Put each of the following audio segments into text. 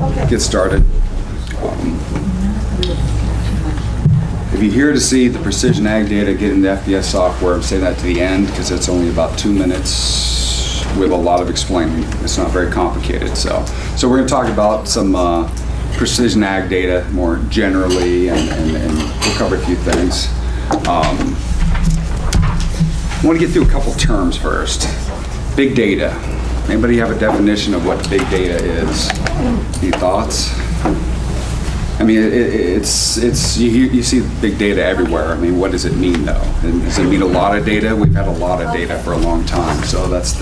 I'll get started. If you're here to see the precision ag data get into FBS software, I'm saying that to the end because it's only about 2 minutes with a lot of explaining. It's not very complicated. So we're going to talk about some precision ag data more generally, and we'll cover a few things. I want to get through a couple terms first. Big data. Anybody have a definition of what big data is? Any thoughts? I mean, you see big data everywhere. I mean, what does it mean though? And does it mean a lot of data? We've had a lot of data for a long time, so that's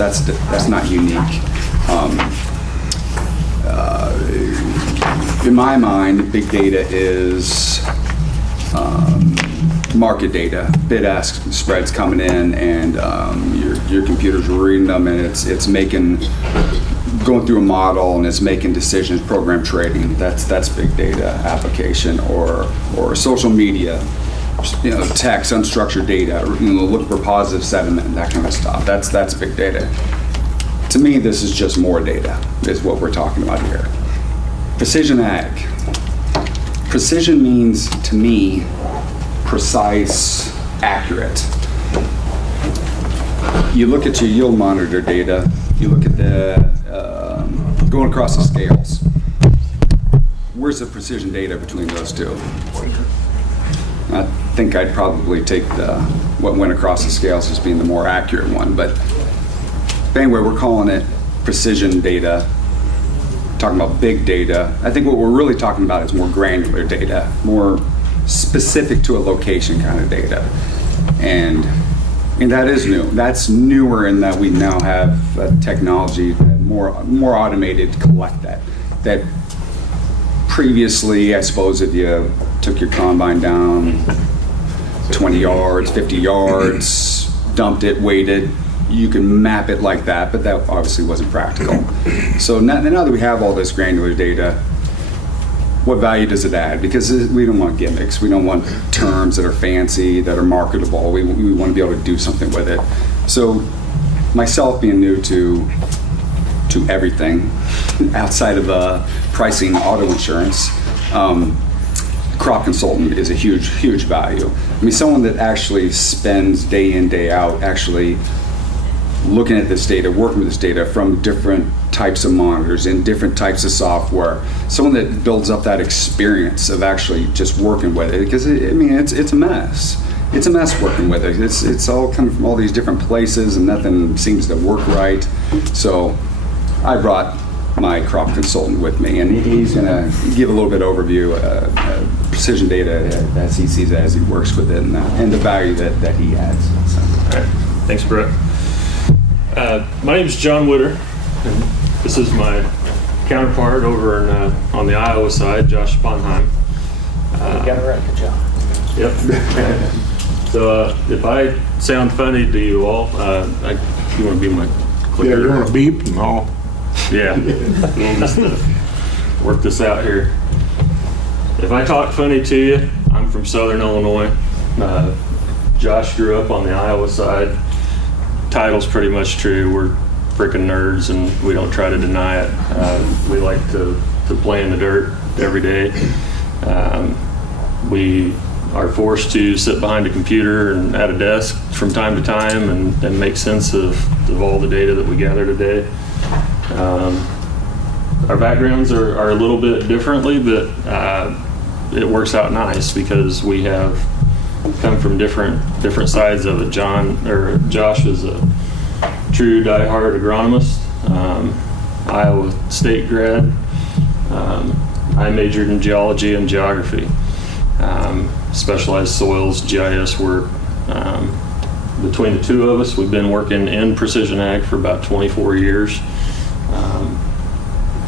not unique. In my mind, big data is market data, bid-ask spreads coming in, and your computer's reading them, and it's going through a model, and it's making decisions, program trading. That's big data application, or social media, text, unstructured data, look for positive sentiment, that kind of stuff. That's big data. To me, this is just more data, is what we're talking about here. Precision ag. Precision means, to me, precise, accurate. You look at your yield monitor data, you look at the going across the scales. Where's the precision data between those two? I think I'd probably take what went across the scales as being the more accurate one, but anyway, we're calling it precision data, talking about big data. I think what we're really talking about is more granular data, more specific to a location kind of data. And that is new. That's newer in that we now have technology that more automated to collect that. That previously, I suppose, if you took your combine down 20 yards, 50 yards, dumped it, weighed, you can map it like that, but that obviously wasn't practical. So now that we have all this granular data, what value does it add? Because we don't want gimmicks. We don't want terms that are fancy, that are marketable. We want to be able to do something with it. So myself being new to everything outside of pricing auto insurance, crop consultant is a huge value. I mean, someone that actually spends day in, day out actually looking at this data, working with this data from different types of monitors and different types of software. Someone that builds up that experience of actually just working with it, because it's a mess. It's a mess working with it. It's all coming from all these different places and nothing seems to work right. So I brought my crop consultant with me, and he's going to give a little bit of overview, precision data as he sees it, as he works with it, and the value that he adds. So. All right. Thanks, Brett. My name is John Witter, and this is my counterpart over on the Iowa side, Josh Sponheim. You got it right, good job. Yep. So if I sound funny to you all, you want to be my clicker? Yeah, you want to beep and all? Yeah. We'll just work this out here. If I talk funny to you, I'm from Southern Illinois. Josh grew up on the Iowa side. Title's pretty much true. We're freaking nerds, and we don't try to deny it. We like to play in the dirt every day. We are forced to sit behind a computer and at a desk from time to time and make sense of all the data that we gather today. Our backgrounds are a little bit differently, but it works out nice because we have come from different sides of it. Josh is a true diehard agronomist, Iowa State grad. I majored in geology and geography, specialized soils, GIS work. Between the two of us, we've been working in precision ag for about 24 years.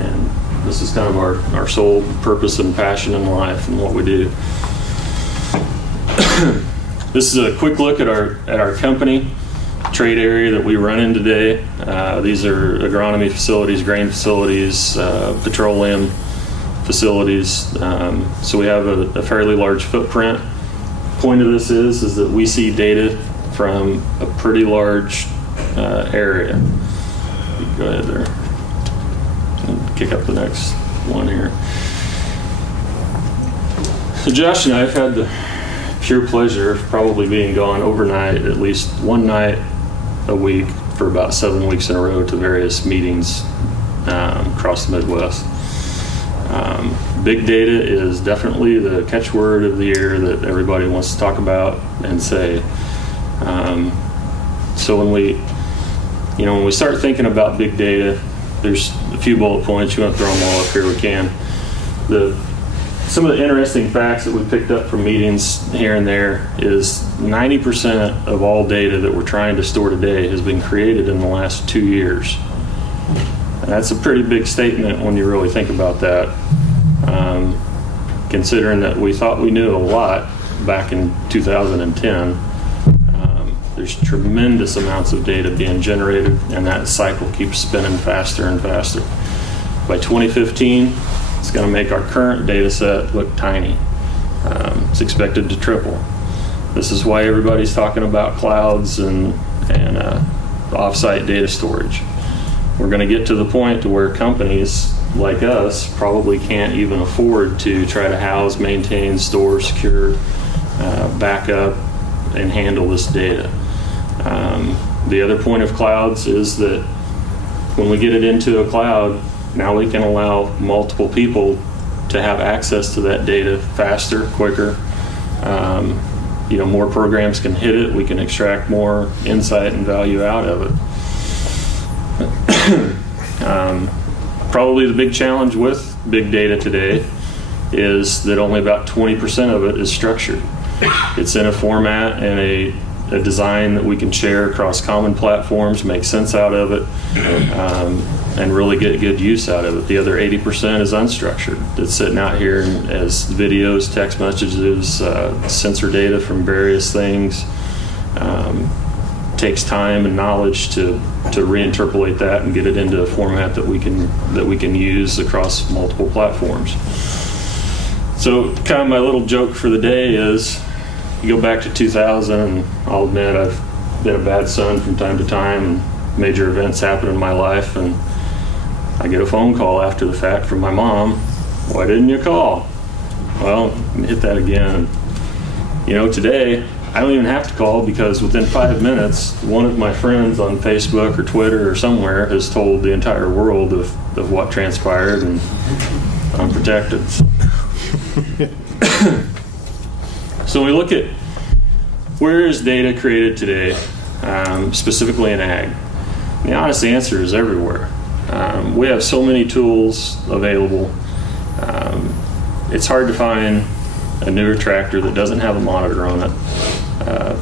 And this is kind of our sole purpose and passion in life and what we do. This is a quick look at our company trade area that we run in today. These are agronomy facilities, grain facilities, petroleum facilities. So we have a fairly large footprint. Point of this is that we see data from a pretty large area. Go ahead there and kick up the next one here. So Josh and I have had the pure pleasure of probably being gone overnight, at least one night a week for about 7 weeks in a row to various meetings across the Midwest. Big data is definitely the catchword of the year that everybody wants to talk about and say. So when we start thinking about big data, there's a few bullet points. You want to throw them all up here, we can. Some of the interesting facts that we picked up from meetings here and there is 90% of all data that we're trying to store today has been created in the last 2 years. And that's a pretty big statement when you really think about that, considering that we thought we knew a lot back in 2010. There's tremendous amounts of data being generated, and that cycle keeps spinning faster and faster. By 2015, it's going to make our current data set look tiny. It's expected to triple. This is why everybody's talking about clouds and off-site data storage. We're going to get to the point to where companies like us probably can't even afford to try to house, maintain, store, secure, back up, and handle this data. The other point of clouds is that when we get it into a cloud, now we can allow multiple people to have access to that data faster, quicker. More programs can hit it. We can extract more insight and value out of it. Probably the big challenge with big data today is that only about 20% of it is structured. It's in a format and a design that we can share across common platforms, make sense out of it, and really get good use out of it. The other 80% is unstructured. It's sitting out here as videos, text messages, sensor data from various things. Takes time and knowledge to reinterpolate that and get it into a format that we can use across multiple platforms. So kind of my little joke for the day is, you go back to 2000, and I'll admit I've been a bad son from time to time, and major events happen in my life, and I get a phone call after the fact from my mom. Why didn't you call? Well, hit that again. Today, I don't even have to call, because within 5 minutes, one of my friends on Facebook or Twitter or somewhere has told the entire world of what transpired, and I'm protected. So we look at where is data created today, specifically in ag. The honest answer is everywhere. We have so many tools available. It's hard to find a newer tractor that doesn't have a monitor on it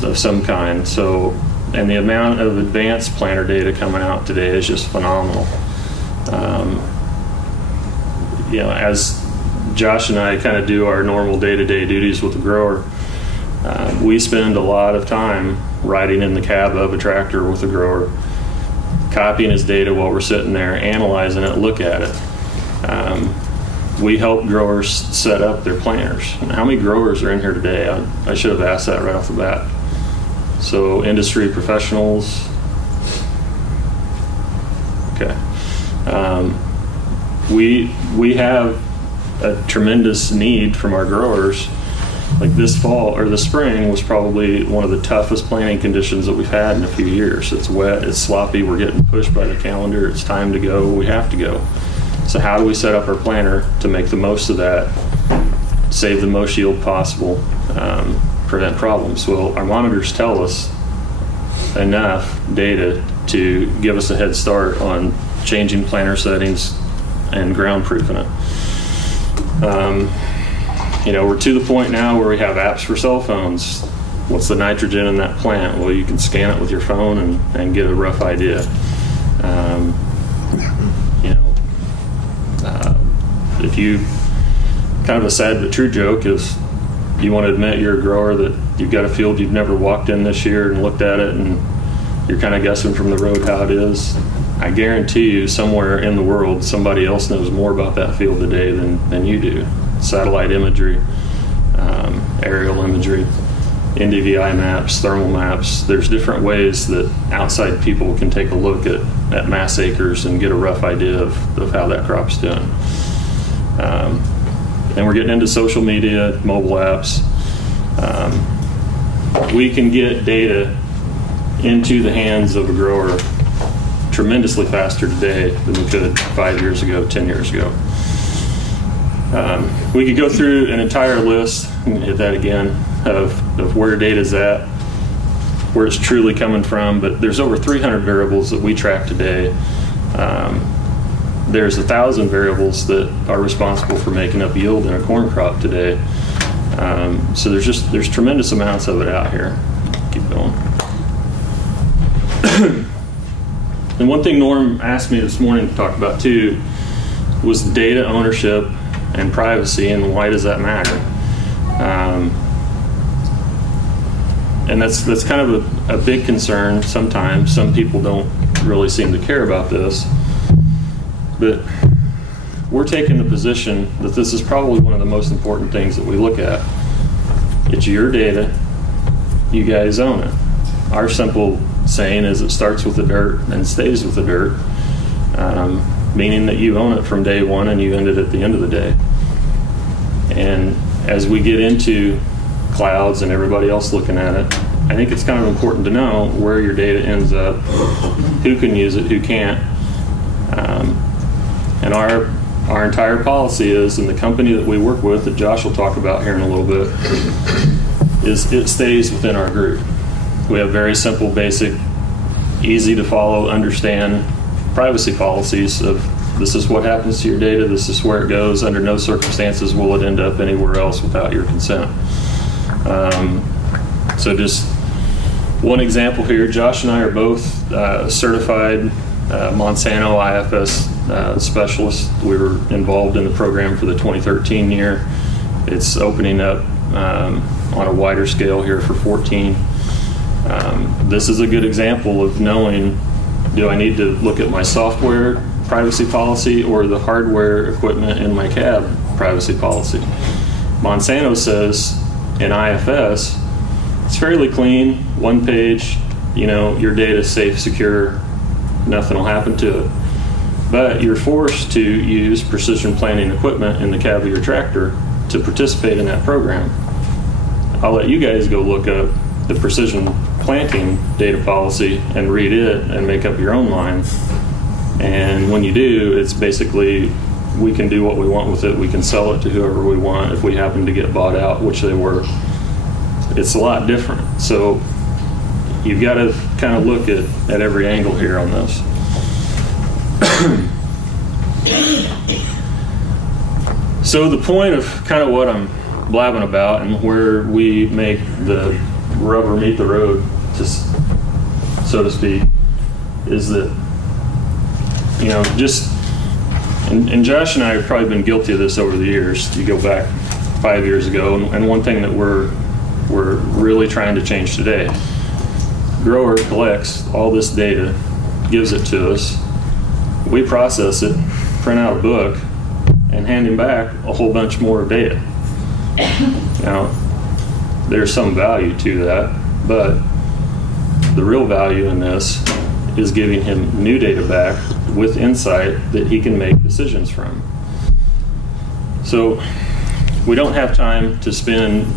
of some kind. And the amount of advanced planter data coming out today is just phenomenal. As Josh and I kind of do our normal day-to-day duties with the grower, we spend a lot of time riding in the cab of a tractor with the grower, copying his data while we're sitting there, analyzing it, look at it. We help growers set up their planters. And how many growers are in here today? I should have asked that right off the bat. So industry professionals. Okay. We have a tremendous need from our growers. Like this fall or the spring was probably one of the toughest planting conditions that we've had in a few years. It's wet, it's sloppy, we're getting pushed by the calendar, it's time to go, we have to go. So how do we set up our planter to make the most of that, save the most yield possible, prevent problems? Well, our monitors tell us enough data to give us a head start on changing planter settings and ground proofing it. We're to the point now where we have apps for cell phones. What's the nitrogen in that plant? Well, you can scan it with your phone and get a rough idea. If you, kind of a sad but true joke is, you want to admit you're a grower that you've got a field you've never walked in this year and looked at it, and you're kind of guessing from the road how it is. I guarantee you somewhere in the world somebody else knows more about that field today than you do. Satellite imagery, aerial imagery, NDVI maps, thermal maps. There's different ways that outside people can take a look at mass acres and get a rough idea of how that crop's doing. And we're getting into social media, mobile apps. We can get data into the hands of a grower tremendously faster today than we could 5 years ago, 10 years ago. We could go through an entire list, and hit that again, of where data's at, where it's truly coming from, but there's over 300 variables that we track today. There's 1,000 variables that are responsible for making up yield in a corn crop today. So there's tremendous amounts of it out here. Keep going. And one thing Norm asked me this morning to talk about too was data ownership and privacy, and why does that matter? And that's kind of a big concern sometimes. Some people don't really seem to care about this. But we're taking the position that this is probably one of the most important things that we look at. It's your data. You guys own it. Our simple saying is it starts with the dirt and stays with the dirt, meaning that you own it from day one and you end it at the end of the day. And as we get into clouds and everybody else looking at it, I think it's kind of important to know where your data ends up, who can use it, who can't. And our entire policy is, and the company that we work with, that Josh will talk about here in a little bit, is it stays within our group. We have very simple, basic, easy to follow, understand privacy policies of this is what happens to your data, this is where it goes, under no circumstances will it end up anywhere else without your consent. So just one example here, Josh and I are both certified Monsanto IFS specialists. We were involved in the program for the 2013 year. It's opening up on a wider scale here for 14. This is a good example of knowing, do I need to look at my software privacy policy or the hardware equipment in my cab privacy policy? Monsanto says in IFS, it's fairly clean, one page, your data is safe, secure, nothing will happen to it. But you're forced to use precision planting equipment in the cab of your tractor to participate in that program. I'll let you guys go look up the precision planting data policy and read it and make up your own mind. And when you do, it's basically, we can do what we want with it. We can sell it to whoever we want if we happen to get bought out, which they were. It's a lot different. So you've got to kind of look at every angle here on this. So the point of kind of what I'm blabbing about and where we make the rubber meet the road, so to speak, is that, and Josh and I have probably been guilty of this over the years. You go back 5 years ago, and one thing that we're really trying to change today. Grower collects all this data, gives it to us, we process it, print out a book, and hand him back a whole bunch more data. Now, there's some value to that, but the real value in this is giving him new data back with insight that he can make decisions from. So we don't have time to spend,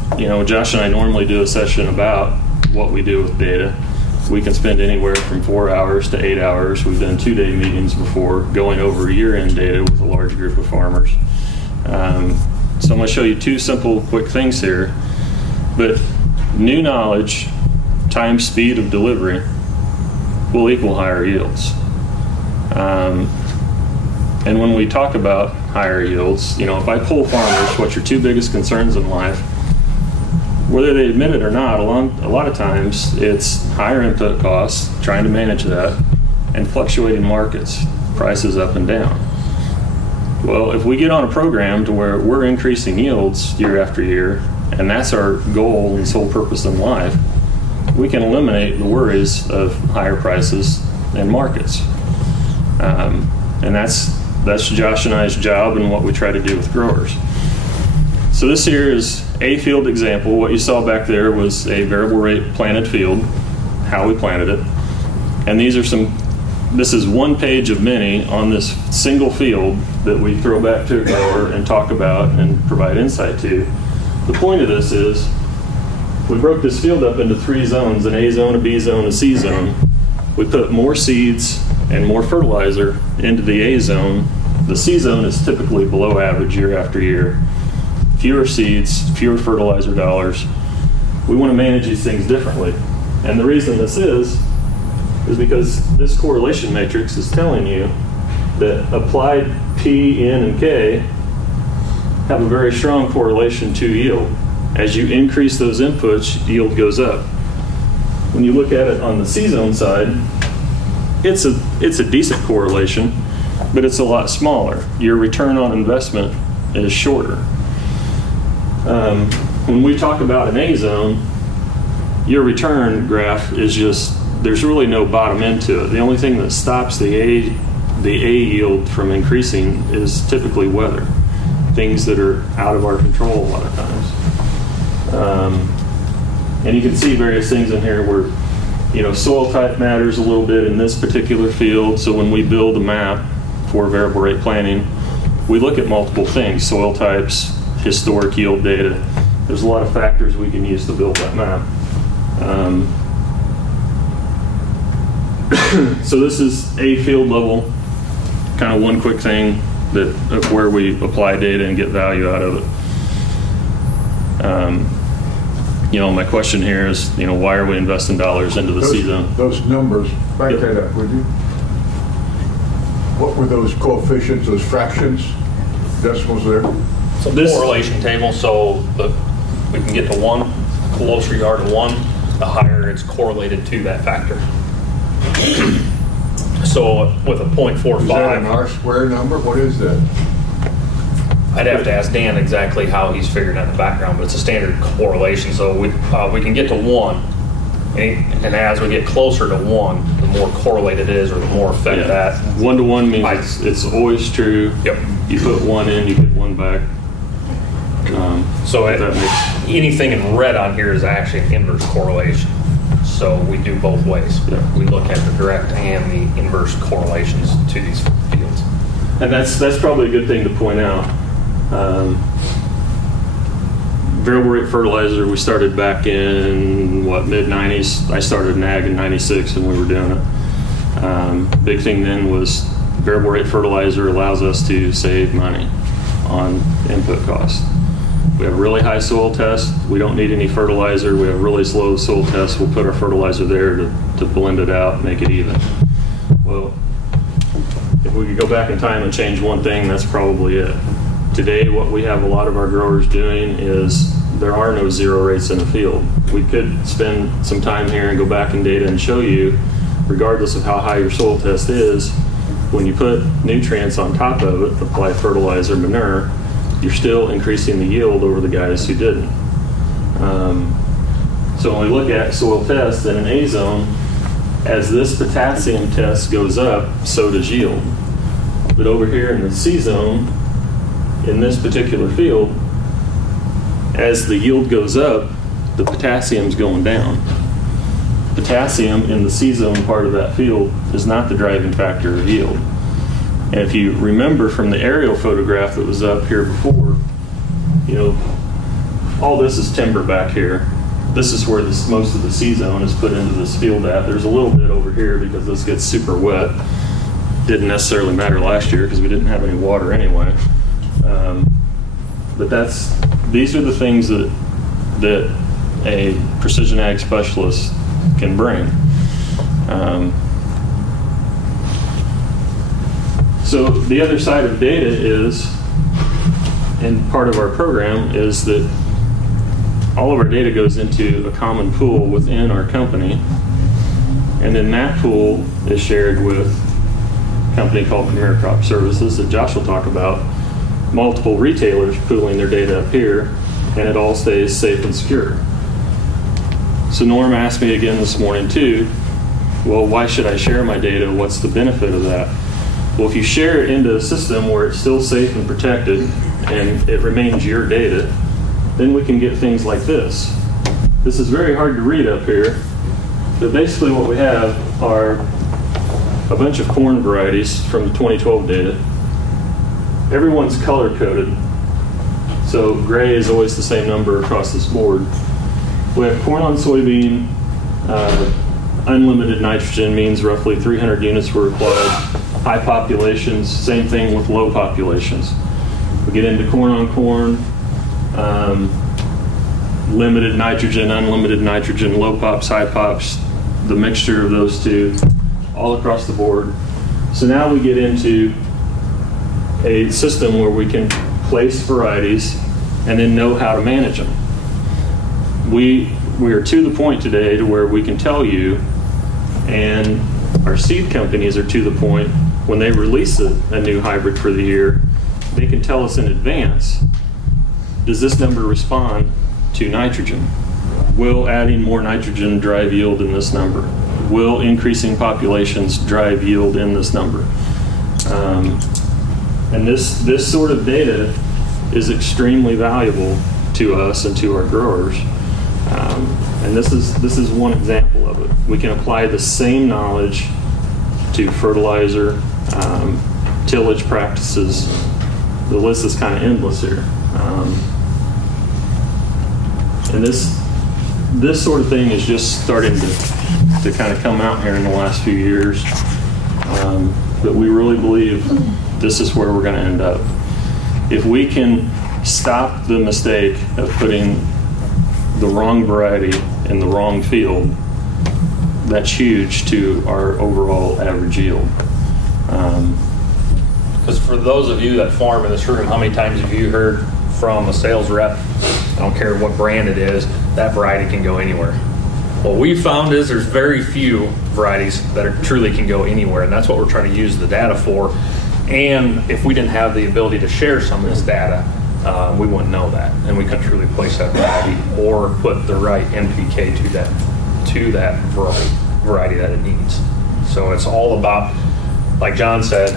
Josh and I normally do a session about what we do with data. We can spend anywhere from 4 hours to 8 hours. We've done 2-day meetings before, going over year-end data with a large group of farmers. So I'm going to show you two simple, quick things here. But new knowledge times speed of delivery will equal higher yields. And when we talk about higher yields, if I poll farmers, what's your two biggest concerns in life? Whether they admit it or not, a lot of times it's higher input costs, trying to manage that, and fluctuating markets, prices up and down. Well, if we get on a program to where we're increasing yields year after year, and that's our goal and sole purpose in life, we can eliminate the worries of higher prices and markets. And that's Josh and I's job and what we try to do with growers. So this here is a field example. What you saw back there was a variable rate planted field, how we planted it. And these are some this is one page of many on this single field that we throw back to a grower and talk about and provide insight to. The point of this is we broke this field up into 3 zones, an A zone, a B zone, a C zone. We put more seeds and more fertilizer into the A zone. The C zone is typically below average year after year. Fewer seeds, fewer fertilizer dollars. We want to manage these things differently. And the reason this is because this correlation matrix is telling you that applied P, N, and K have a very strong correlation to yield. As you increase those inputs, yield goes up. When you look at it on the C zone side, it's a decent correlation, but it's a lot smaller. Your return on investment is shorter. When we talk about an A zone, your return graph is just, there's really no bottom end to it. The only thing that stops the A yield from increasing is typically weather, things that are out of our control a lot of times. And you can see various things in here where, you know, soil type matters a little bit in this particular field. So when we build a map for variable rate planning, we look at multiple things: soil types, historic yield data. There's a lot of factors we can use to build that map. So this is a field level, kind of one quick thing of where we apply data and get value out of it. You know, my question here is, you know, why are we investing dollars into the season? Those numbers, back that up, would you? What were those coefficients, those fractions, decimals there? So this correlation table, so we can get to 1, closer you are to 1, the higher it's correlated to that factor. So with a 0.45. Is that an R-square number? What is that? I'd have to ask Dan exactly how he's figured out the background, but it's a standard correlation. So we can get to 1, and as we get closer to 1, the more correlated it is, or the more effect that. 1 to 1 means it's always true. Yep. You put 1 in, you get 1 back. So anything in red on here is actually an inverse correlation. So we do both ways. Yeah. We look at the direct and the inverse correlations to these fields. And that's probably a good thing to point out. Variable rate fertilizer, we started back in, mid-90s. I started in ag in 96 and we were doing it. Big thing then was variable rate fertilizer allows us to save money on input costs. We have really high soil test. We don't need any fertilizer. We have really slow soil tests. We'll put our fertilizer there to blend it out, make it even. Well, if we could go back in time and change one thing, that's probably it. Today, what we have a lot of our growers doing is there are no zero rates in the field. We could spend some time here and go back in data and show you, regardless of how high your soil test is, when you put nutrients on top of it, apply fertilizer, manure, you're still increasing the yield over the guys who didn't. So when we look at soil test in an A zone, as this potassium test goes up, so does yield. But over here in the C zone, in this particular field, as the yield goes up, the potassium's going down. Potassium in the C zone part of that field is not the driving factor of yield. And if you remember from the aerial photograph that was up here before, you know, all this is timber back here. This is where most of the C zone is put into this field at. There's a little bit over here because this gets super wet. Didn't necessarily matter last year because we didn't have any water anyway. But these are the things that a precision ag specialist can bring. So the other side of data is, and part of our program is that all of our data goes into a common pool within our company, and then that pool is shared with a company called Premier Crop Services that Josh will talk about, multiple retailers pooling their data up here, and it all stays safe and secure. So Norm asked me again this morning too, well, why should I share my data? What's the benefit of that? Well, if you share it into a system where it's still safe and protected and it remains your data, then we can get things like this. This is very hard to read up here, but basically what we have are a bunch of corn varieties from the 2012 data. Everyone's color coded, so gray is always the same number across this board. We have corn on soybean. Unlimited nitrogen means roughly 300 units were applied. High populations, same thing with low populations. We get into corn on corn, limited nitrogen, unlimited nitrogen, low pops, high pops, the mixture of those two, all across the board. So now we get into a system where we can place varieties and then know how to manage them. We are to the point today to where we can tell you, and our seed companies are to the point when they release a new hybrid for the year, they can tell us in advance, does this number respond to nitrogen? Will adding more nitrogen drive yield in this number? Will increasing populations drive yield in this number? And this sort of data is extremely valuable to us and to our growers. And this is one example of it. We can apply the same knowledge to fertilizer, tillage practices. The list is kind of endless here. And this sort of thing is just starting to kind of come out here in the last few years. But we really believe this is where we're going to end up. If we can stop the mistake of putting the wrong variety in the wrong field, that's huge to our overall average yield. Because for those of you that farm in this room, how many times have you heard from a sales rep, I don't care what brand it is, that variety can go anywhere? What we found is there's very few varieties that truly can go anywhere, and that's what we're trying to use the data for. And if we didn't have the ability to share some of this data, we wouldn't know that, and we couldn't truly place that variety or put the right NPK to that variety that it needs. So it's all about, like John said,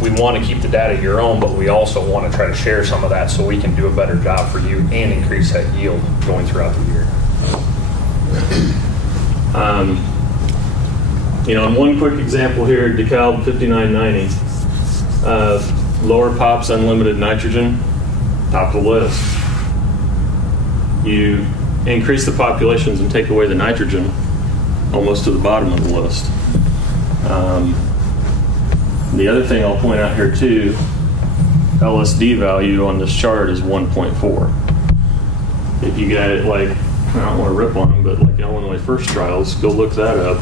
we want to keep the data your own, but we also want to try to share some of that so we can do a better job for you and increase that yield going throughout the year. And one quick example here, DeKalb 5990, lower pops, unlimited nitrogen, top of the list. You increase the populations and take away the nitrogen, almost to the bottom of the list. The other thing I'll point out here too, LSD value on this chart is 1.4. If you got it like, I don't want to rip on them, but like Illinois First Trials, go look that up.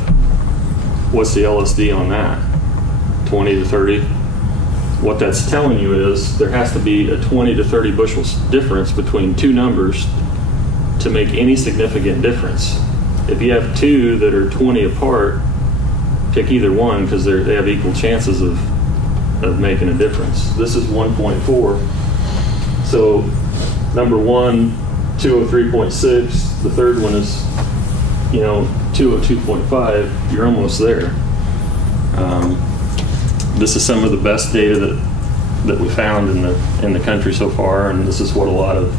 What's the LSD on that? 20 to 30? What that's telling you is there has to be a 20 to 30 bushels difference between two numbers to make any significant difference. If you have two that are 20 apart, pick either one because they have equal chances of making a difference. This is 1.4. So number one, 203.6. The third one is, 202.5. You're almost there. This is some of the best data that we found in the country so far, and this is what a lot of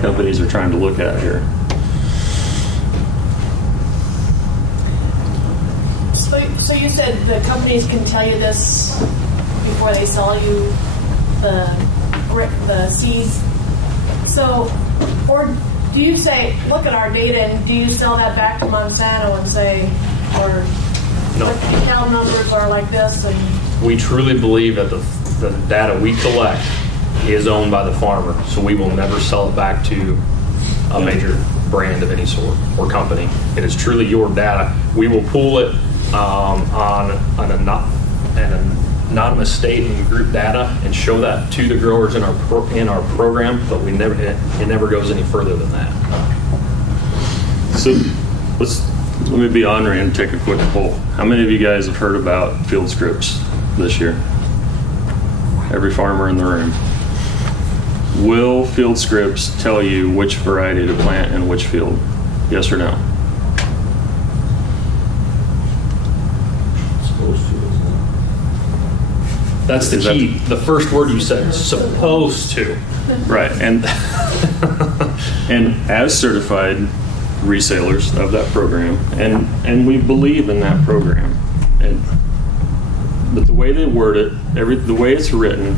companies are trying to look at here. So you said the companies can tell you this before they sell you the seeds. So, or do you say, look at our data, and do you sell that back to Monsanto and say, or no, the cow numbers are like this? And we truly believe that the data we collect is owned by the farmer, so we will never sell it back to a major brand of any sort or company. It is truly your data. We will pool it on an anonymous state and group data and show that to the growers in our program, but it never goes any further than that. So let me be honorary and take a quick poll. How many of you guys have heard about field scripts this year? Every farmer in the room. Will field scripts tell you which variety to plant in which field? Yes or no? That's the key. The first word you said, supposed to. Right, and as certified resellers of that program, and we believe in that program, and but the way they word it, the way it's written,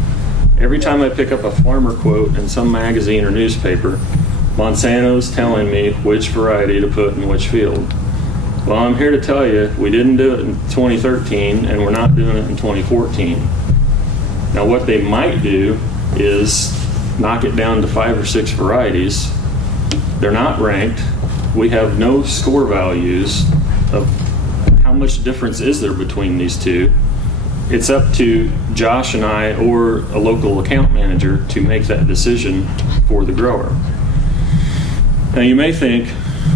every time I pick up a farmer quote in some magazine or newspaper, Monsanto's telling me which variety to put in which field. Well, I'm here to tell you, we didn't do it in 2013, and we're not doing it in 2014. Now, what they might do is knock it down to 5 or 6 varieties. They're not ranked. We have no score values of how much difference is there between these two. It's up to Josh and I or a local account manager to make that decision for the grower. Now you may think,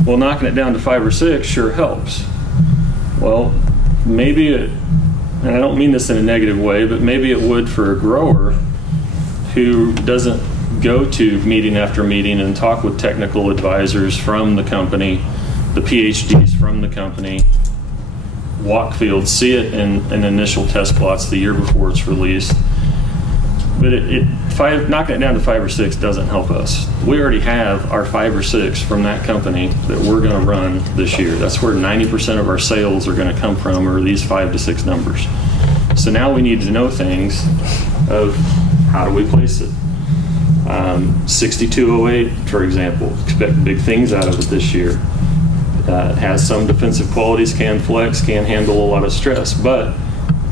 well, knocking it down to 5 or 6 sure helps. Well, maybe it, and I don't mean this in a negative way, but maybe it would for a grower who doesn't go to meeting after meeting and talk with technical advisors from the company, the PhDs from the company, walk fields, see it in initial test plots the year before it's released. But knocking it down to 5 or 6 doesn't help us. We already have our 5 or 6 from that company that we're going to run this year. That's where 90% of our sales are going to come from, are these 5 to 6 numbers. So now we need to know things of how do we place it. 6208, for example, expect big things out of it this year. It has some defensive qualities, can flex, can handle a lot of stress, but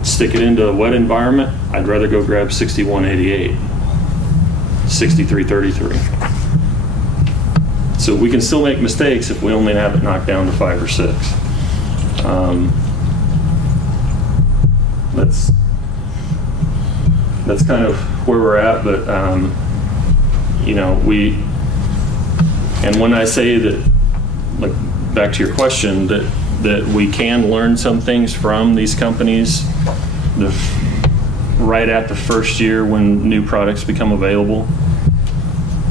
stick it into a wet environment, I'd rather go grab 6188, 6333. So we can still make mistakes if we only have it knocked down to 5 or 6. That's kind of where we're at, but you know, and when I say that, like, back to your question, that we can learn some things from these companies right at the first year when new products become available,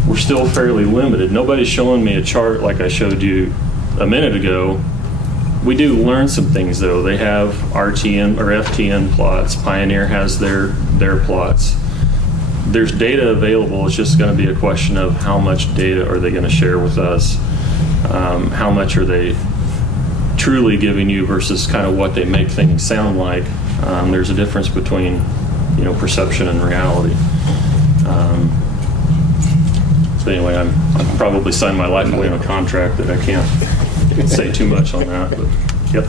we're still fairly limited. Nobody's showing me a chart like I showed you a minute ago. We do learn some things though. They have RTN or FTN plots. Pioneer has their plots. There's data available. It's just going to be a question of how much data are they going to share with us. How much are they truly giving you versus kind of what they make things sound like. There's a difference between, you know, perception and reality. So anyway, I'm probably signed my life away on a contract that I can't say too much on that. But yep.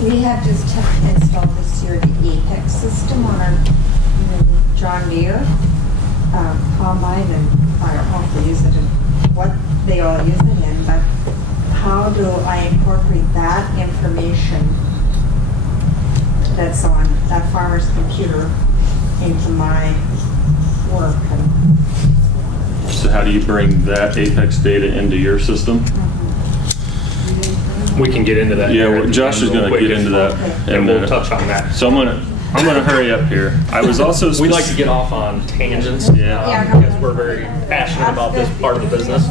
We have just installed this year the Apex system on our John Deere combine, and I don't know if they use it in what they all use it in, but how do I incorporate that information that's on that farmer's computer into my work? So how do you bring that Apex data into your system? We can get into that. Yeah, well, Josh is going to get into that, and we'll touch on that. So I'm going to hurry up here. I was also we like to get off on tangents, because we're very passionate about this part of the business.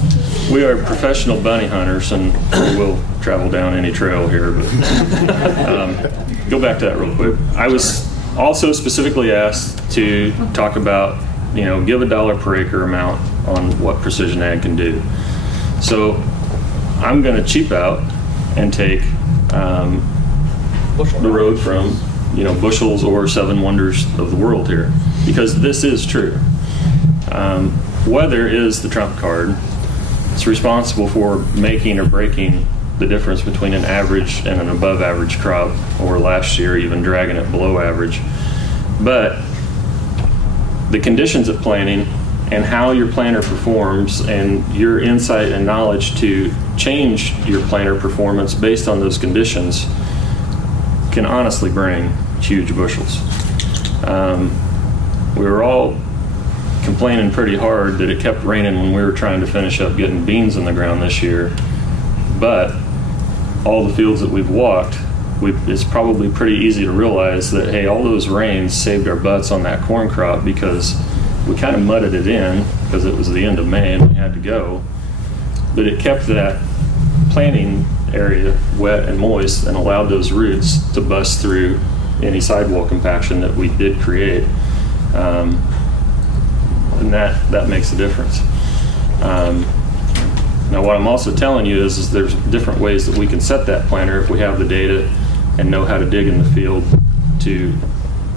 We are professional bunny hunters, and we will travel down any trail here. But go back to that real quick. I was also specifically asked to talk about, you know, give a $1 per acre amount on what precision ag can do. So I'm going to cheap out and take the road from, you know, bushels or 7 wonders of the world here, because this is true. Weather is the trump card. It's responsible for making or breaking the difference between an average and an above average crop, or last year even dragging it below average. But the conditions of planting and how your planter performs and your insight and knowledge to change your planter performance based on those conditions can honestly bring huge bushels. We were all complaining pretty hard that it kept raining when we were trying to finish up getting beans in the ground this year, but all the fields that we've walked, it's probably pretty easy to realize that, hey, all those rains saved our butts on that corn crop, because we kind of mudded it in because it was the end of May and we had to go, but it kept that planting area wet and moist and allowed those roots to bust through any sidewall compaction that we did create, and that makes a difference. Now what I'm also telling you is there's different ways that we can set that planter if we have the data and know how to dig in the field to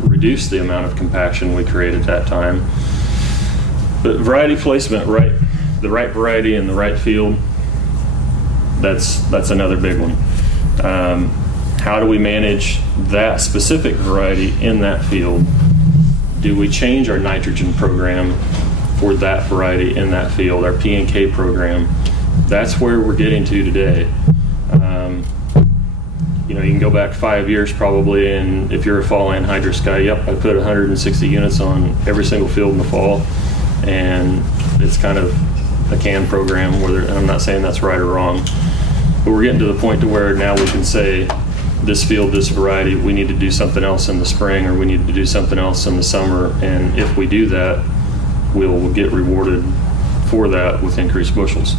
reduce the amount of compaction we create at that time. But variety placement, the right variety in the right field, that's another big one. How do we manage that specific variety in that field? Do we change our nitrogen program for that variety in that field, our P&K program? That's where we're getting to today. You can go back 5 years probably, and if you're a fall anhydrous guy, yep, I put 160 units on every single field in the fall, and it's kind of a canned program, and I'm not saying that's right or wrong, but we're getting to the point to where now we can say, this field, this variety, we need to do something else in the spring, or we need to do something else in the summer, and if we do that, we'll get rewarded for that with increased bushels.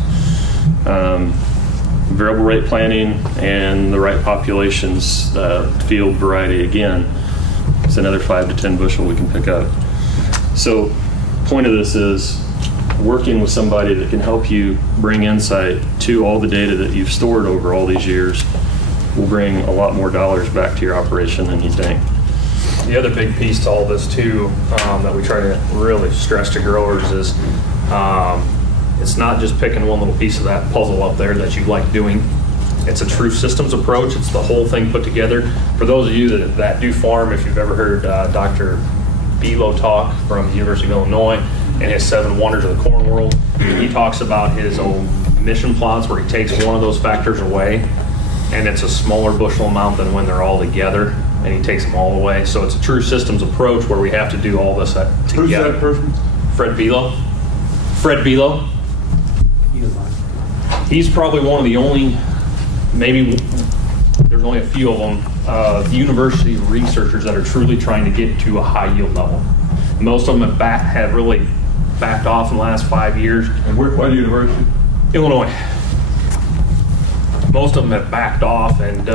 Variable rate planting and the right populations, field variety, again, it's another 5 to 10 bushel we can pick up. So point of this is working with somebody that can help you bring insight to all the data that you've stored over all these years will bring a lot more dollars back to your operation than you think. The other big piece to all this too, that we try to really stress to growers is it's not just picking one little piece of that puzzle up there that you like doing. It's a true systems approach. It's the whole thing put together. For those of you that do farm, if you've ever heard Dr. Belo talk from the University of Illinois and his 7 wonders of the corn world, he talks about his own mission plots where he takes one of those factors away, and it's a smaller bushel amount than when they're all together, and he takes them all away. So it's a true systems approach where we have to do all this together. Who's that person? Fred Belo. Fred Belo. He's probably one of the only, maybe there's only a few of them, university researchers that are truly trying to get to a high yield level. Most of them have really backed off in the last 5 years. And what university? Illinois. Most of them have backed off and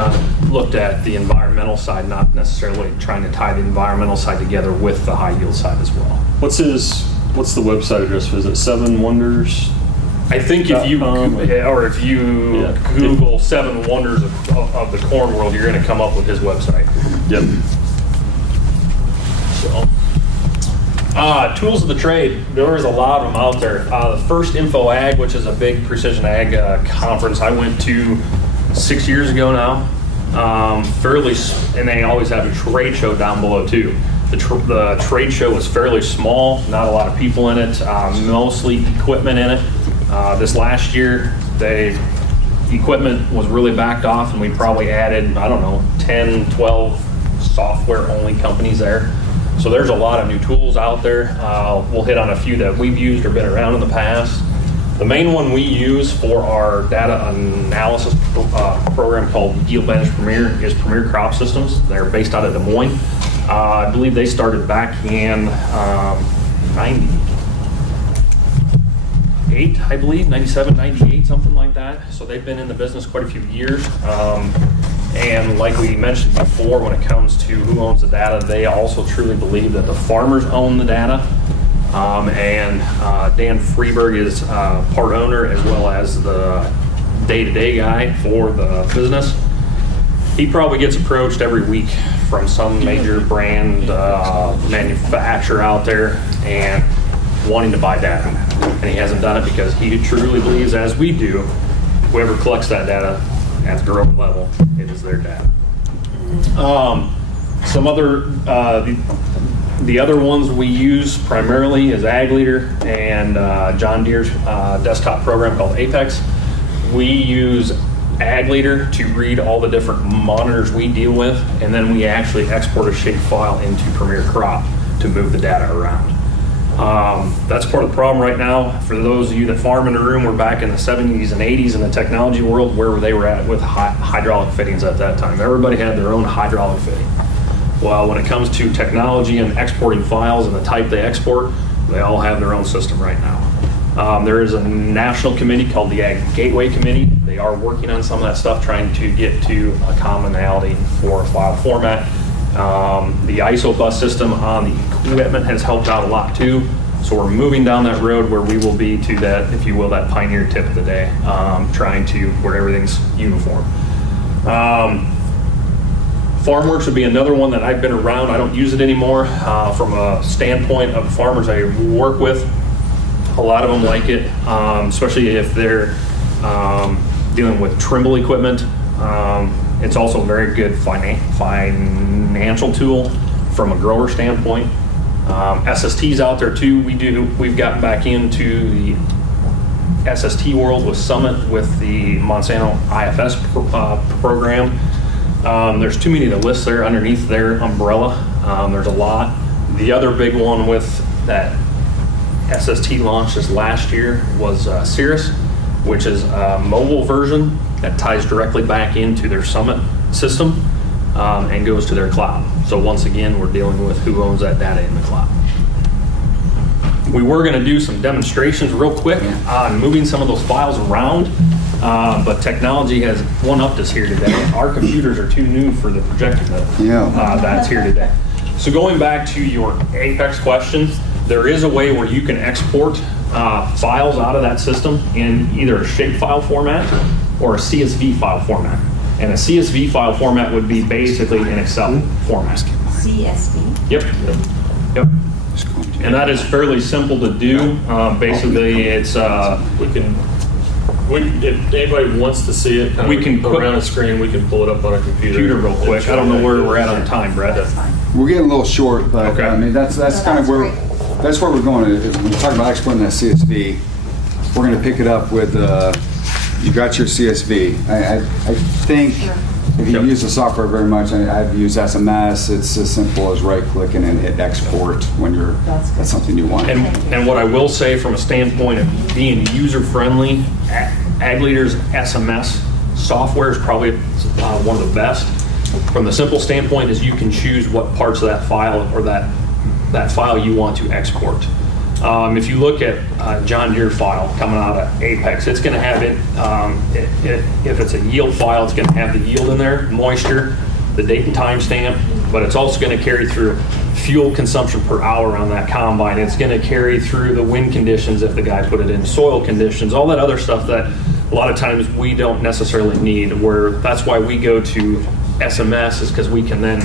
looked at the environmental side, not necessarily trying to tie the environmental side together with the high yield side as well. What's the website address? Is it 7 Wonders? I think if you Google 7 wonders of the corn world, you're going to come up with his website. Yep. So, tools of the trade. There is a lot of them out there. The first Info Ag, which is a big precision ag conference, I went to 6 years ago now. And they always have a trade show down below too. The trade show was fairly small, not a lot of people in it, mostly equipment in it. This last year, the equipment was really backed off, and we probably added, 10, 12 software-only companies there. So there's a lot of new tools out there. We'll hit on a few that we've used or been around in the past. The main one we use for our data analysis program called Yield Vantage Premier is Premier Crop Systems. They're based out of Des Moines. I believe they started back in 98, I believe, 97, 98, something like that. So they've been in the business quite a few years. And like we mentioned before, when it comes to who owns the data, they also truly believe that the farmers own the data. Dan Freeberg is part owner as well as the day-to-day guy for the business. He probably gets approached every week from some major brand manufacturer out there and wanting to buy data. And he hasn't done it because he truly believes, as we do, whoever collects that data at the grower level, it is their data. Some other, the other ones we use primarily is Ag Leader and John Deere's desktop program called Apex. We use Ag Leader to read all the different monitors we deal with, and then we actually export a shape file into Premier Crop to move the data around. That's part of the problem right now. For those of you that farm in the room, we're back in the 70s and 80s in the technology world where they were at with hydraulic fittings at that time. Everybody had their own hydraulic fitting. Well, when it comes to technology and exporting files and the type they export, they all have their own system right now. There is a national committee called the Ag Gateway Committee. They are working on some of that stuff, trying to get to a commonality for a file format. The ISO bus system on the equipment has helped out a lot too. So we're moving down that road where we will be to that, if you will, that pioneer tip of the day, trying to where everything's uniform. FarmWorks would be another one that I've been around. I don't use it anymore. From a standpoint of farmers I work with, a lot of them like it, especially if they're dealing with trimble equipment. It's also a very good financial tool from a grower standpoint. SST's out there too. We've gotten back into the SST world with Summit with the Monsanto IFS program. There's too many to list there underneath their umbrella. There's a lot. The other big one with that SST launched this last year was Cirrus, which is a mobile version that ties directly back into their Summit system and goes to their cloud. So once again, we're dealing with who owns that data in the cloud. We were going to do some demonstrations real quick on moving some of those files around, but technology has one-upped us here today. Our computers are too new for the projector that's here today. So going back to your Apex question, there is a way where you can export files out of that system in either a shapefile format or a CSV file format. And a CSV file format would be basically an Excel format. CSV? Yep. And that is fairly simple to do. Basically, it's if anybody wants to see it, we can go around a screen. We can pull it up on a computer real quick. I don't know where we're at on time, Brett. That's fine. We're getting a little short, but okay. I mean that's kind of where we're going. When we talk about exporting that CSV, we're going to pick it up with you got your CSV. I think if you use the software very much, I've used SMS. It's as simple as right-clicking and hit export when that's something you want. And what I will say from a standpoint of being user-friendly, Ag Leader's SMS software is probably one of the best. From the simple standpoint is you can choose what parts of that file or that file you want to export. If you look at John Deere file coming out of Apex, it's going to have it, if it's a yield file, it's going to have the yield in there, moisture, the date and time stamp, but it's also going to carry through fuel consumption per hour on that combine. It's going to carry through the wind conditions if the guy put it in, soil conditions, all that other stuff that a lot of times we don't necessarily need, where that's why we go to SMS, is because we can then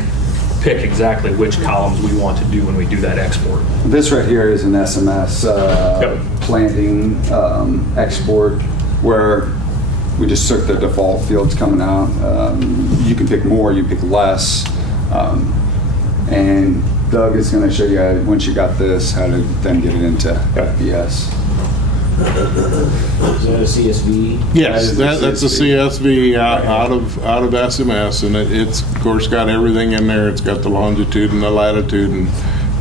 pick exactly which columns we want to do when we do that export. This right here is an SMS planting export where we just took the default fields coming out. You can pick more, you pick less. And Doug is going to show you, once you got this, how to then get it into FBS. Is that a CSV? Yes, that's a CSV out of SMS, and it's of course got everything in there. It's got the longitude and the latitude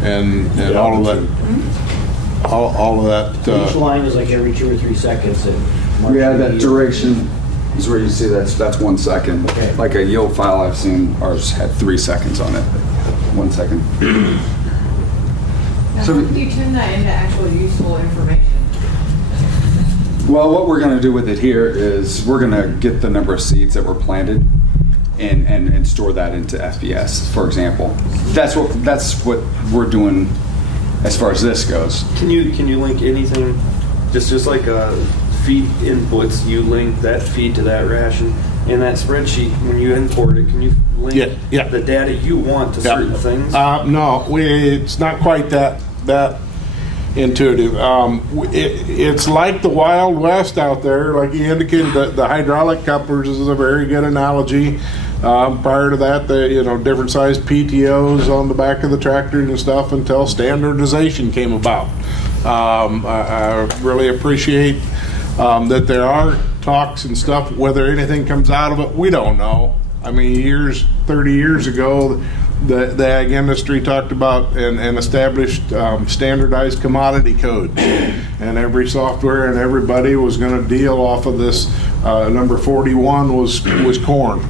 and all of that. All of that. Each line is like every 2 or 3 seconds. Yeah, that duration is where you see that's 1 second. Okay. Like a yield file I've seen, ours had 3 seconds on it. 1 second. Now, how do you turn that into actual useful information? What we're going to do with it here is we're going to get the number of seeds that were planted and store that into FBS, for example. That's what we're doing as far as this goes. Can you link anything? Just like feed inputs, you link that feed to that ration. In that spreadsheet, when you import it, can you link the data you want to certain things? No, it's not quite that intuitive. It's like the Wild West out there. Like you indicated, the hydraulic couplers is a very good analogy. Prior to that, the different size PTOs on the back of the tractors and stuff until standardization came about. I really appreciate that there are talks and stuff. Whether anything comes out of it, we don't know. I mean, 30 years ago, the ag industry talked about and established standardized commodity codes, and every software and everybody was going to deal off of this. Number 41 was corn,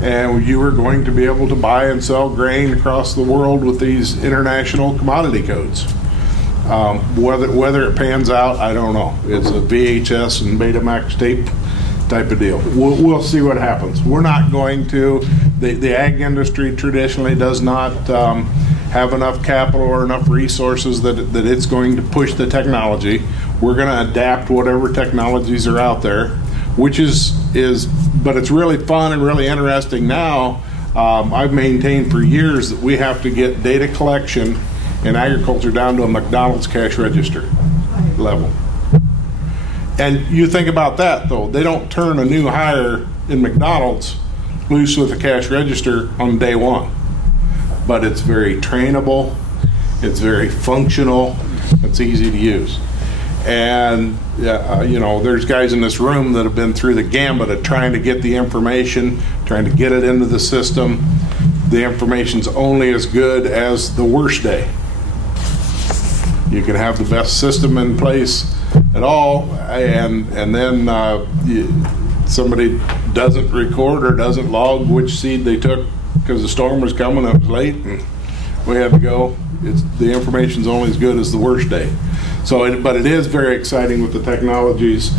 and you were going to be able to buy and sell grain across the world with these international commodity codes. Whether it pans out, I don't know. It's a VHS and Betamax tape type of deal. We'll see what happens. We're not going to. The ag industry traditionally does not have enough capital or enough resources that it's going to push the technology. We're going to adapt whatever technologies are out there, which is but it's really fun and really interesting now I've maintained for years that we have to get data collection in agriculture down to a McDonald's cash register level. And you think about that, though. They don't turn a new hire in McDonald's loose with a cash register on day one. But it's very trainable, it's very functional, it's easy to use. And you know, there's guys in this room that have been through the gambit of trying to get the information, trying to get it into the system. The information's only as good as the worst day. You can have the best system in place at all, and then somebody doesn't record or doesn't log which seed they took because the storm was coming, it was late, and we had to go. The information's only as good as the worst day. So, but it is very exciting with the technologies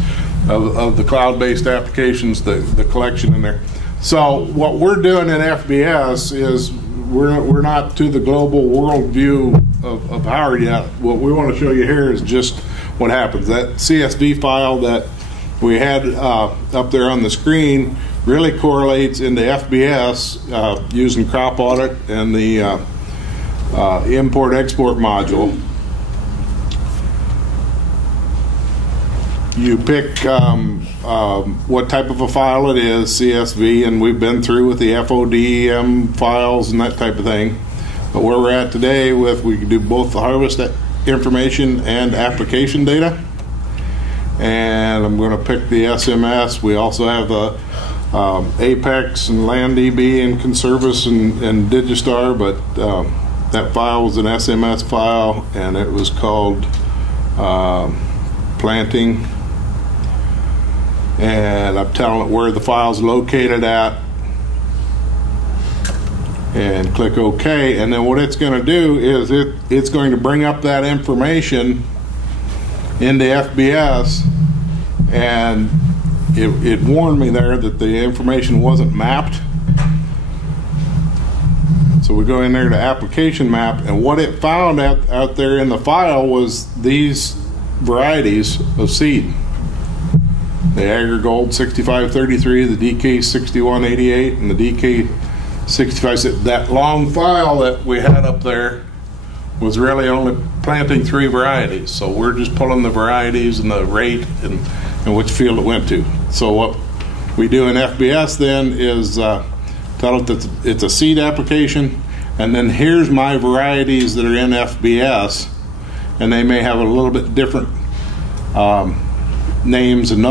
of the cloud-based applications, the collection in there. So what we're doing in FBS is we're not to the global world view of Howard yet. What we want to show you here is just what happens. That CSV file that we had up there on the screen really correlates into FBS using crop audit and the import-export module. You pick what type of a file it is, CSV, and we've been through with the FODM files and that type of thing. But where we're at today we can do both the harvest information and application data. And I'm going to pick the SMS. We also have the Apex and LandDB and Conservice and Digistar, but that file was an SMS file, and it was called planting. And I'm telling it where the file's located at, and click OK. And then what it's going to do is it's going to bring up that information into FBS, and it warned me there that the information wasn't mapped. So we go in there to application map, and what it found out there in the file was these varieties of seed. The AgriGold 6533, the DK 6188, and the DK 65. That long file that we had up there was really only planting 3 varieties. So we're just pulling the varieties and the rate and which field it went to. So what we do in FBS then is tell it that it's a seed application, and then here's my varieties that are in FBS, and they may have a little bit different names and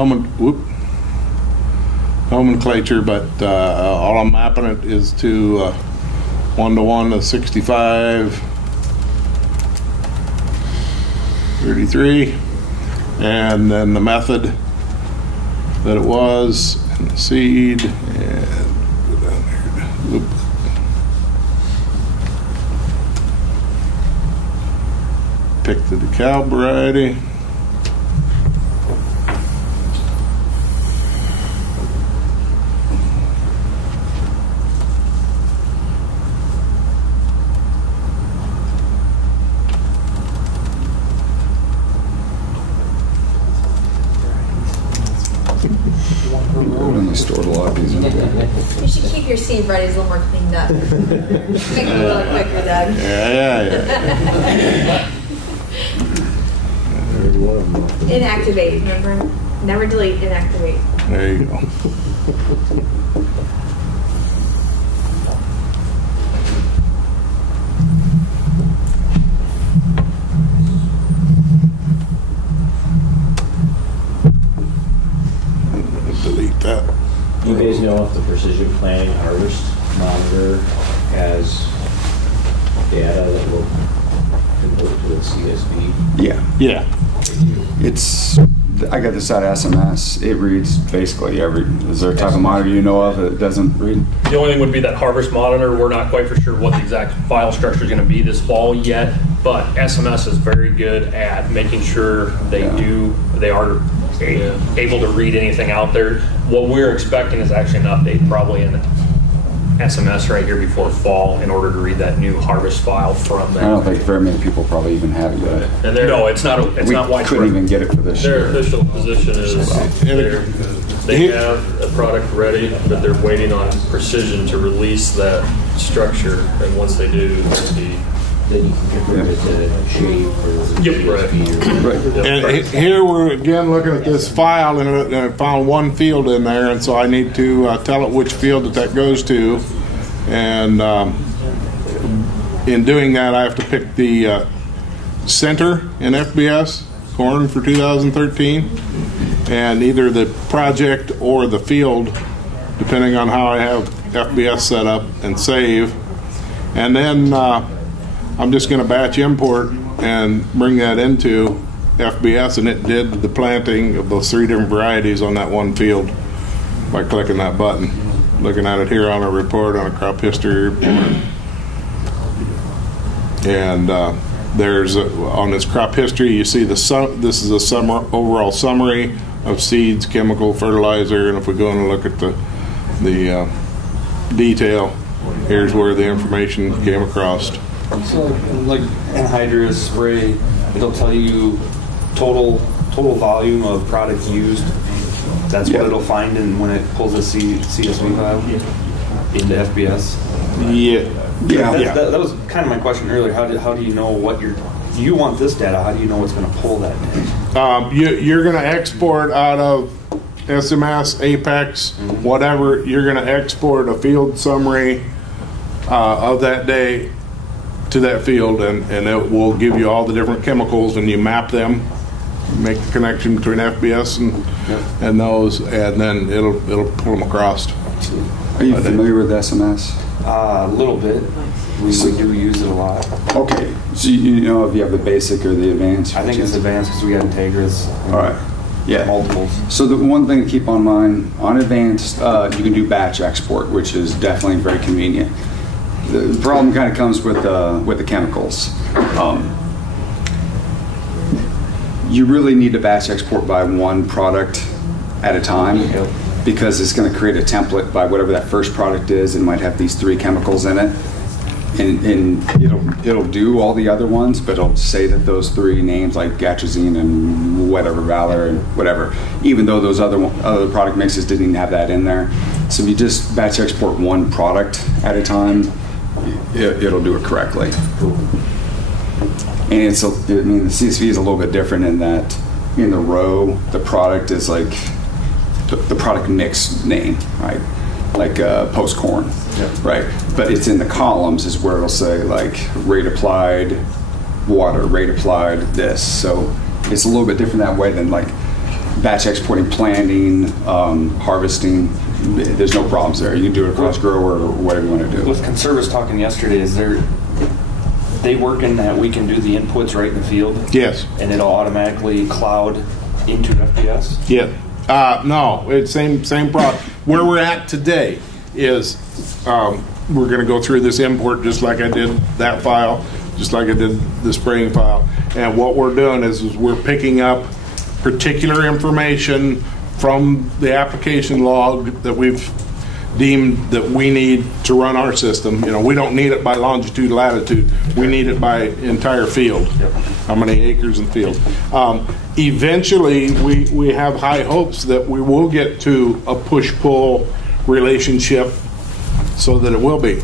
nomenclature, but all I'm mapping it is to 1-to-1 to 65, 33, and then the method that it was, and the seed, and go down there. Pick the DeKalb variety. Stored a lot of these in there. You should keep your seed varieties a little more cleaned up. Make it a little quicker, Doug. Yeah. Inactivate, remember? Never delete, inactivate. There you go. Delete that. You guys know if the Precision Planting Harvest Monitor has data that will convert to a CSV? Yeah. I got this out of SMS. It reads basically is there a type of monitor you know of that doesn't read? The only thing would be that harvest monitor. We're not quite for sure what the exact file structure is going to be this fall yet, but SMS is very good at making sure they are able to read anything out there. What we're expecting is actually an update probably in SMS right here before fall in order to read that new harvest file from them. I don't think very many people probably even have it yet. And no, it's not widespread. We couldn't even get it for this year. Their official position is They have a product ready, but they're waiting on Precision to release that structure, and once they do, it'll be. Then you can convert it to shape or Yep, right. And here we're again looking at this file, and I found one field in there, and so I need to tell it which field that goes to. And in doing that, I have to pick the center in FBS, corn for 2013, and either the project or the field, depending on how I have FBS set up, and save. And then I'm just going to batch import and bring that into FBS, and it did the planting of those 3 different varieties on that one field by clicking that button. Looking at it here on a report, on a crop history report. And there's on this crop history, you see this is a overall summary of seeds, chemical, fertilizer, and if we go and look at the detail, here's where the information came across. So, like anhydrous spray, it'll tell you total volume of product used. That's what it'll find in when it pulls a CSV file into FBS. That was kind of my question earlier. How do you know what you want this data? How do you know what's going to pull that data? You're going to export out of SMS, Apex, whatever. You're going to export a field summary of that day to that field, and it will give you all the different chemicals, and you map them, make the connection between FBS and those, and then it'll pull them across. Are you familiar with SMS? A little bit. We do use it a lot. Okay, so you know if you have the basic or the advanced? I think it's advanced because we got Integras. All right. Yeah. Multiples. So the one thing to keep on mind, on advanced, you can do batch export, which is definitely very convenient. The problem kind of comes with the chemicals. You really need to batch export by one product at a time, because it's going to create a template by whatever that first product is, and it might have these 3 chemicals in it, and it'll do all the other ones, but it'll say that those 3 names like Gatrazine and whatever, Valor and whatever, even though those other product mixes didn't even have that in there. So if you just batch export one product at a time, it'll do it correctly. And the CSV is a little bit different in that in the row, the product is like the product mix name, right? Like post corn, right? But it's in the columns is where it'll say like rate applied water, rate applied this. So it's a little bit different that way than like batch exporting, planting, harvesting. There's no problems there. You can do it across grower or whatever you want to do. With Conservus talking yesterday, they work in that we can do the inputs right in the field? Yes. And it'll automatically cloud into FBS? Yeah. No, it's same problem. Where we're at today is we're going to go through this import just like I did that file, just like I did the spraying file. And what we're doing is we're picking up particular information from the application log that we've deemed that we need to run our system. You know, we don't need it by longitude, latitude. We need it by entire field. How many acres in field? Eventually, we have high hopes that we will get to a push-pull relationship, so that it will be.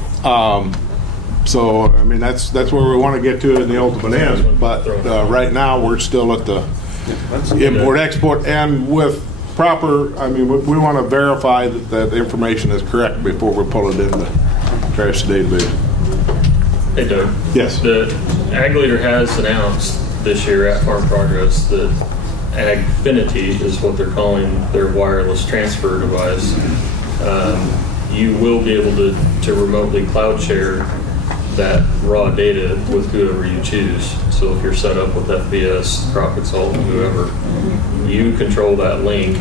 So, I mean, that's where we want to get to in the ultimate end. But right now, we're still at the import-export, and with proper, I mean, we want to verify that information is correct before we pull it in the trash database. Hey, Doug. Yes. The Ag Leader has announced this year at Farm Progress that Agfinity is what they're calling their wireless transfer device. You will be able to remotely cloud share that raw data with whoever you choose. So if you're set up with FBS, Crop Consultant, whoever, you control that link,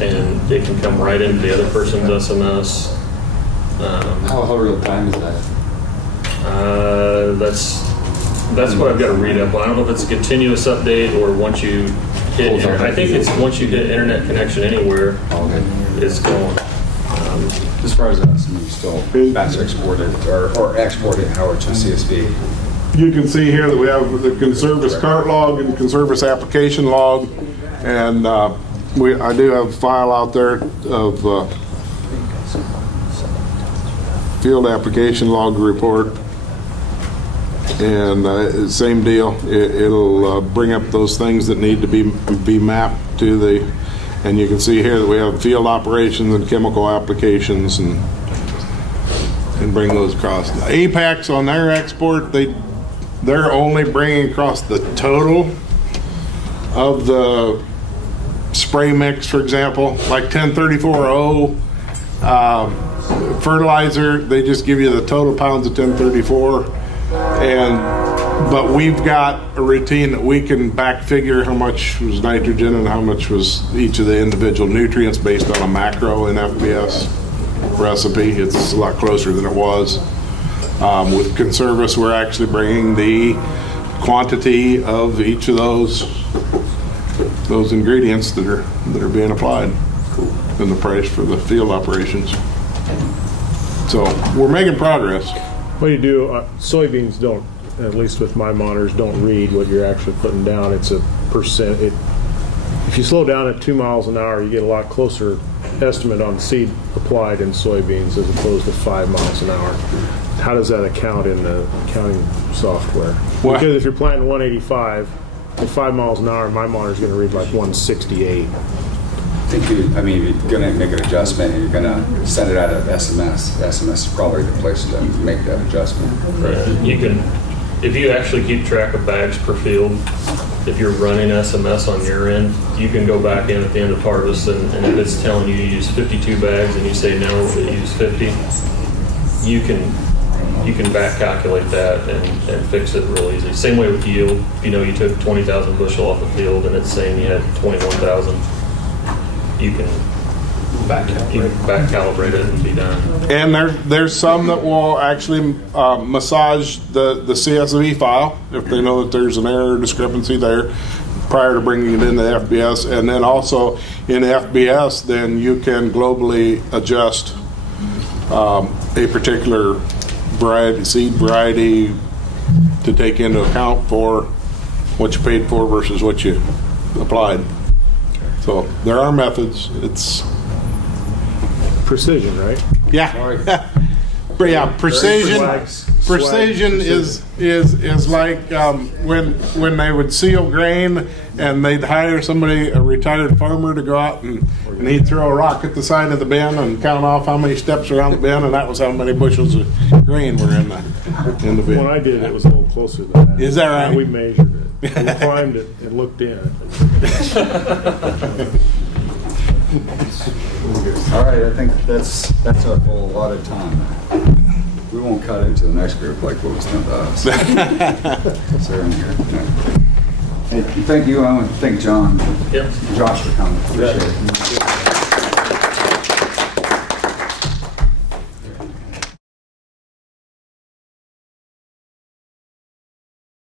and it can come right into the other person's SMS. How real time is that? That's what I've got to read up on. I don't know if it's a continuous update or once you hit. I think it's once you hit internet connection anywhere, it's going. As far as us, we still batch exported or exported Howard to CSV. You can see here that we have the Conservus cart log and Conservus application log, and I do have a file out there of field application log report, and same deal. It'll bring up those things that need to be mapped to the, and you can see here that we have field operations and chemical applications, and bring those across. Apex on their export, they're only bringing across the total of the spray mix, for example, like 1034-0 fertilizer. They just give you the total pounds of 1034, but we've got a routine that we can back figure how much was nitrogen and how much was each of the individual nutrients based on a macro in FBS recipe. It's a lot closer than it was. With Conservis, we're actually bringing the quantity of each of those ingredients that are being applied, and the price for the field operations. So we're making progress. What you do, soybeans don't, at least with my monitors, don't read what you're actually putting down. It's a percent. If you slow down at 2 miles an hour, you get a lot closer estimate on seed applied in soybeans as opposed to 5 miles an hour. How does that account in the accounting software? What? Because if you're planting 185 at 5 miles an hour, my monitor's going to read like 168. If you're going to make an adjustment and you're going to send it out of SMS, SMS is probably the place to make that adjustment. Right. You can, if you actually keep track of bags per field, if you're running SMS on your end, you can go back in at the end of harvest, and if it's telling you to use 52 bags and you say no, use 50, you can back calculate that and fix it real easy. Same way with yield. If you know you took 20,000 bushel off the field and it's saying you had 21,000, you can back calibrate it and be done. And there's some that will actually massage the CSV file if they know that there's an error or discrepancy there prior to bringing it into FBS. And then also in FBS, then you can globally adjust a particular seed variety to take into account for what you paid for versus what you applied. So there are methods. It's precision, right? Yeah. But yeah, precision is like when they would seal grain and they'd hire somebody, a retired farmer, to go out and he'd throw a rock at the side of the bin and count off how many steps around the bin, and that was how many bushels of grain were in the bin. When I did it, was a little closer than that. Is that right? We measured it. We climbed it and looked in. All right, I think that's a whole lot of time. We won't cut into the next group like what was done to us. Sarah in here. Hey, thank you. I want to thank John, Josh for coming. Appreciate it.